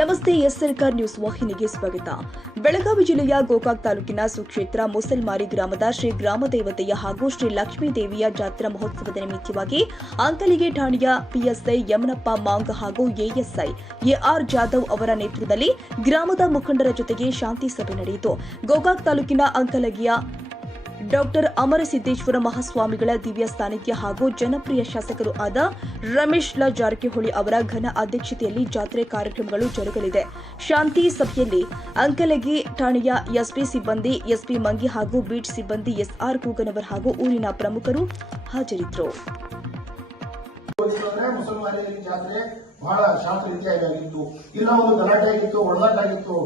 ನಮಸ್ತೆ, ಎಸ್ ಸರ್ಕಾರ್ ನ್ಯೂಸ್ ವಾಹಿನಿಗೆ ಸ್ವಾಗತ. ಬೆಳಗಾವಿ ಜಿಲ್ಲೆಯ ಗೋಕಾಕ್ ತಾಲೂಕಿನ ಸುಕ್ಷೇತ್ರ ಮುಸಲ್ಮಾರಿ ಗ್ರಾಮದ ಶ್ರೀ ಗ್ರಾಮ ದೇವತೆಯ ಹಾಗೂ ಶ್ರೀ ಲಕ್ಷ್ಮೀ ದೇವಿಯ ಜಾತ್ರಾ ಮಹೋತ್ಸವದ ನಿಮಿತ್ತವಾಗಿ ಅಂಕಲಿಗೆ ಠಾಣೆಯ ಪಿಎಸ್ಐ ಯಮನಪ್ಪ ಮಾಂಗ್ ಹಾಗೂ ಎಎಸ್ಐ ಎಆರ್ ಜಾಧವ್ ಅವರ ನೇತೃತ್ವದಲ್ಲಿ ಗ್ರಾಮದ ಮುಖಂಡರ ಜೊತೆಗೆ ಶಾಂತಿ ಸಭೆ ನಡೆಯಿತು. ಗೋಕಾಕ್ ತಾಲೂಕಿನ ಅಂಕಲಗಿಯ ಡಾಕ್ಟರ್ ಅಮರಸಿದ್ದೇಶ್ವರ ಮಹಾಸ್ವಾಮಿಗಳ ದಿವ್ಯ ಸಾನ್ನಿಧ್ಯ ಹಾಗೂ ಜನಪ್ರಿಯ ಶಾಸಕರು ಆದ ರಮೇಶ್ ಲ ಜಾರಕಿಹೊಳಿ ಅವರ ಘನ ಅಧ್ಯಕ್ಷತೆಯಲ್ಲಿ ಜಾತ್ರೆ ಕಾರ್ಯಕ್ರಮಗಳು ಜರುಗಲಿದೆ. ಶಾಂತಿ ಸಭೆಯಲ್ಲಿ ಅಂಕಲಗಿ ಠಾಣೆಯ ಎಸ್ಪಿ ಸಿಬ್ಬಂದಿ, ಎಸ್ಪಿ ಮಂಗಿ ಹಾಗೂ ಬೀಟ್ ಸಿಬ್ಬಂದಿ ಎಸ್ಆರ್ ಕೂಗನವರ್ ಹಾಗೂ ಊರಿನ ಪ್ರಮುಖರು ಹಾಜರಿದ್ದರು. ಜಾತ್ರೆ ಬಹಳ ಶಾಂತ ರೀತಿಯಾಗಿತ್ತು ಇಲ್ಲ ಒಂದು ಗಲಾಟೆ ಆಗಿತ್ತು ಹೊಡೆದಾಟ ಆಗಿತ್ತು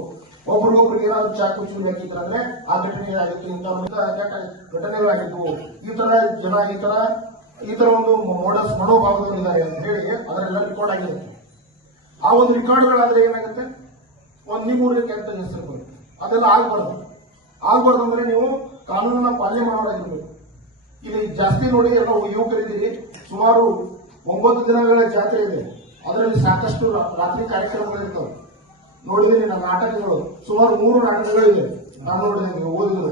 ಒಬ್ರಿಗೊಬ್ರಿಗೆ ಏನಾದ್ರು ಚಾಕು ಚೂರು ಹಾಕಿದ್ರು ಆ ಘಟನೆ ಏನಾಗಿತ್ತು ಇಂಥ ಒಂದು ಘಟ- ಘಟನೆಗಳಾಗಿದ್ವು ಈ ತರ ಜನ, ಈ ತರ ಈ ತರ ಒಂದು ಮೋಡಸ್ ಮನೋಭಾವದವರು ಇದ್ದಾರೆ ಅಂತ ಹೇಳಿ ಅದರೆಲ್ಲ ರೆಕಾರ್ಡ್ ಆಗಿದೆ. ಆ ಒಂದು ರೆಕಾರ್ಡ್ಗಳಾದ್ರೆ ಏನಾಗುತ್ತೆ? ಒಂದು ನಿಮ್ಮೂರಕ್ಕೆ ಅಂತ ಹೆಸರು ಬರುತ್ತೆ ಅದೆಲ್ಲ ಆಗ್ಬಾರ್ದು. ಆಗ್ಬಾರ್ದು ಅಂದ್ರೆ ನೀವು ಕಾನೂನನ್ನ ಪಾಲನೆ ಮಾಡೋರಾಗಿರ್ಬೇಕು ಇಲ್ಲಿ ಜಾಸ್ತಿ ನೋಡಿ ಎಲ್ಲ ಯುವಕರಿದ್ದೀರಿ. ಸುಮಾರು ಒಂಬತ್ತು ದಿನಗಳ ಜಾತ್ರೆ ಇದೆ. ಅದರಲ್ಲಿ ಸಾಕಷ್ಟು ರಾತ್ರಿ ಕಾರ್ಯಕ್ರಮಗಳಿರ್ತವೆ. ನೋಡಿದ್ದೀನಿ ನನ್ನ ನಾಟಕಗಳು. ಸುಮಾರು ಮೂರು ನಾಟಕಗಳಿವೆ ನಾನು ನೋಡಿದ್ದೀನಿ ಓದಿದ್ರು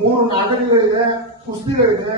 ಮೂರು ನಾಟಕಗಳಿದೆ ಕುಸ್ತಿಗಳಿದೆ.